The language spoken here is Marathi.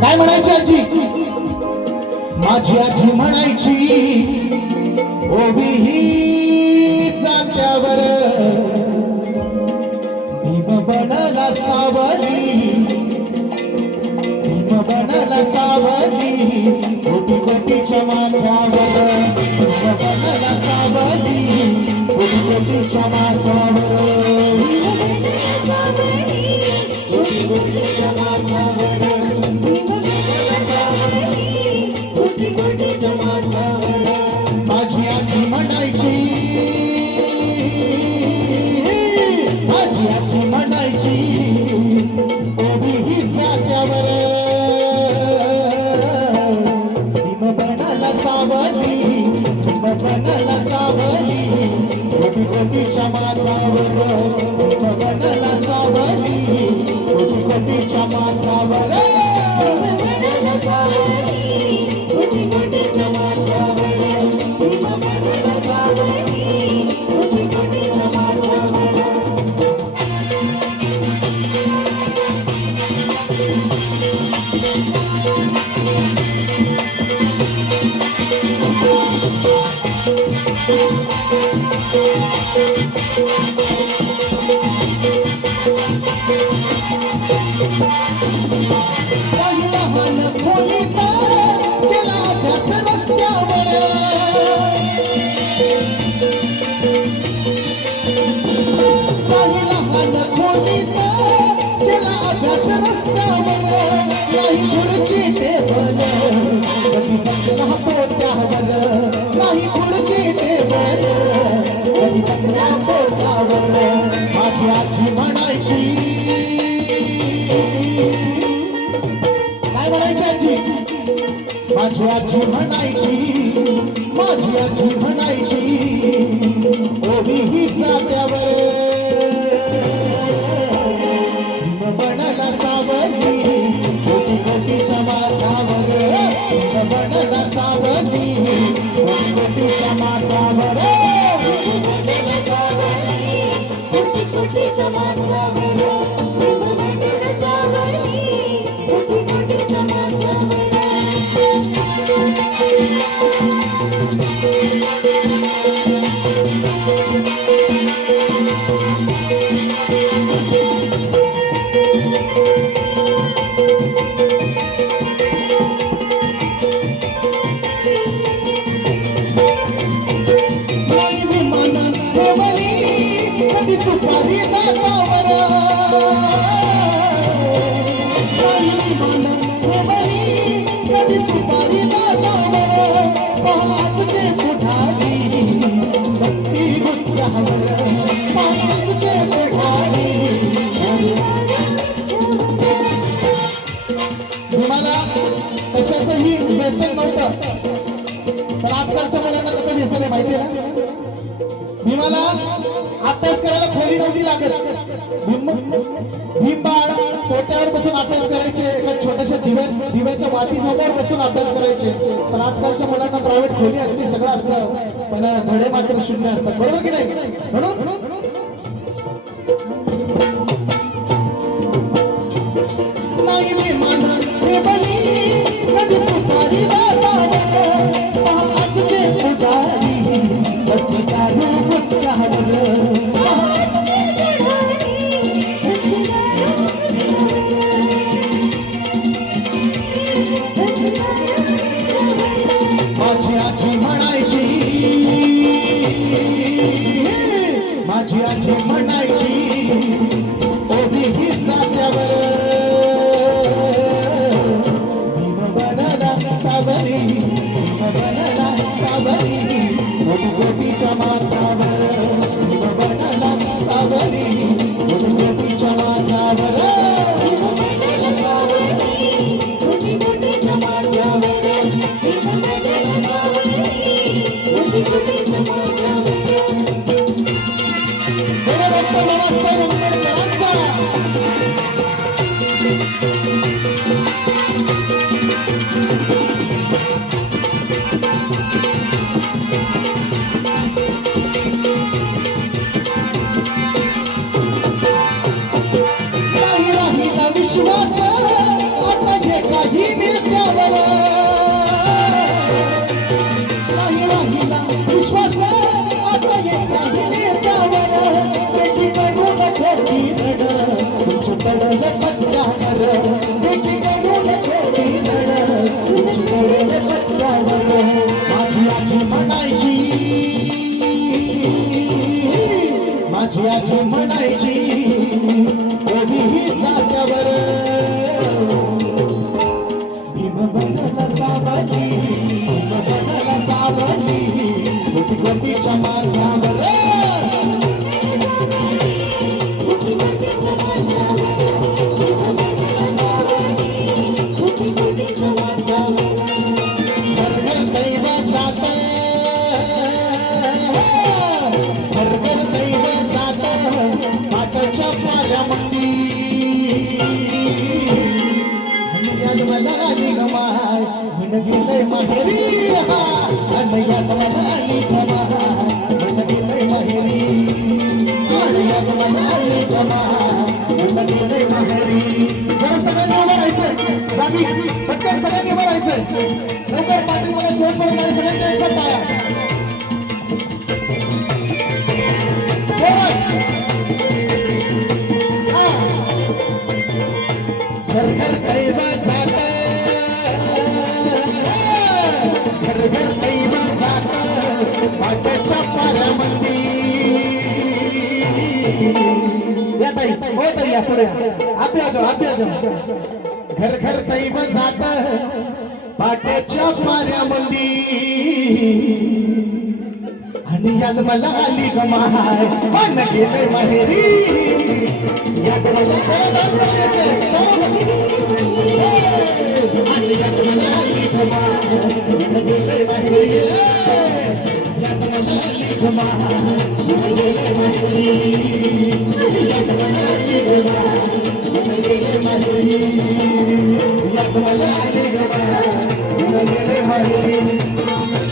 काय म्हणायची आजी? माझी आजी म्हणायची ओवी ही जात्यावर भीम बनला सावली, भीम बनला सावली, कोटी कोटीच्या माथ्यावर भीम बनला सावली, कोटी कोटीच्या माथ्यावर, कोटी कोटीच्या माथ्यावर, कोटी कोटीच्या माथ्यावर. माझी आजी म्हणायची, माझी आजी म्हणायची ओवी ही जात्यावर भीम बनला सावली, भीम बनला सावली, कोटी कोटीच्या माथ्यावर भीम बनला सावली, कोटी कोटीच्या माथ्यावर, बनला सावली, कोटी कोटीच्या माथ्यावर, भीम बनला सावली, कोटी कोटीच्या माथ्यावर. काही लहान खोलीत केला अभ्यास रस्त्यावर, काही लहान खोलीत केला अभ्यास रस्त्यावर, नाही खुर्ची टेबल कधी बसला पोत्यावर, नाही खुर्ची टेबल कधी बसला पोत्यावर. माझी आजी म्हणायची, काय म्हणायची आजी? माझी आजी म्हणायची, माझी आजी म्हणायची ओवी ही जात्यावर भीम बनला सावली, कोटी कोटीच्या माथ्यावर भीम बनला सावली, कोटी कोटीच्या माथ्यावर, भीम बनला सावली, कोटी कोटीच्या माथ्यावर, भीम बनला सावली, कोटी कोटीच्या माथ्यावर. कधी सुपारी दातावर, कधी सुपारी दातावर, पाचचे पुढारी बसती गुत्यावर, पाचचे पुढारी. तुम्हाला कशाचंही व्यसन नव्हतं, पण आजकालच्या मुलांना कसं व्यसन आहे माहिती आहे ना? भीमाला अभ्यास करायला खोली नव्हती लागत. भीम बाळ पोत्यावर बसून अभ्यास करायचे, एका छोट्याशा दिव्याच्या मातीसमोर बसून अभ्यास करायचे. पण आजकालच्या मुलांना प्रायव्हेट खोली असते, सगळं असतं, पण धडे मात्र शून्य असतात. बरोबर की नाही? म्हणून नाही विमान टेबली कधी सुपारी दातावर, पाचचे पुढारी बसती दारू गुत्यावर, माझी आजी म्हणायची, माझी आजी म्हणायची ओवी ही जात्यावर भीम बनला सावली, भीम बनला सावली, कोटी कोटीच्या माथ्यावर भीम बनला सावली, कोटी कोटीच्या माथ्यावर, भीम बनला सावली, कोटी कोटीच्या माथ्यावर, भीम बनला सावली, कोटी कोटीच्या माथ्यावर. विश्वास आता हे काही गणपतीच्या माथ्यावर घर दैव जात घर दैव जात पाटाच्या पाऱ्यामंदी मला गमाय मन गेलंय माहेरी अनयात मला गमाय मन गेलंय माहेरी अनयात मला गमाय मन गेलंय माहेरी जरा सगळ्यांनी उभं राहायचंय जागी पटकन सगळ्यांनी उभं राहायचंय लवकर पाटील मला शेवटपर्यंत आणि सगळ्यांच्या एकसाथ टाळ्या घर घर दैव जात घर घर दैव जात पाटाच्या पाऱ्यामंदी या ताई हो ताई या पुढे आप आ जाओ घर घर दैव जात पाटाच्या पाऱ्यामंदी आणि याद मला आली गमाय मन गेले माहेरी याद मला आणि याद मला आली गमाय मन गेले माहेरी याद मला आली गमाय मन गेले माहेरी याद मला आली गमाय मन गेले माहेरी याद मला आली गमाय मन गेले माहेरी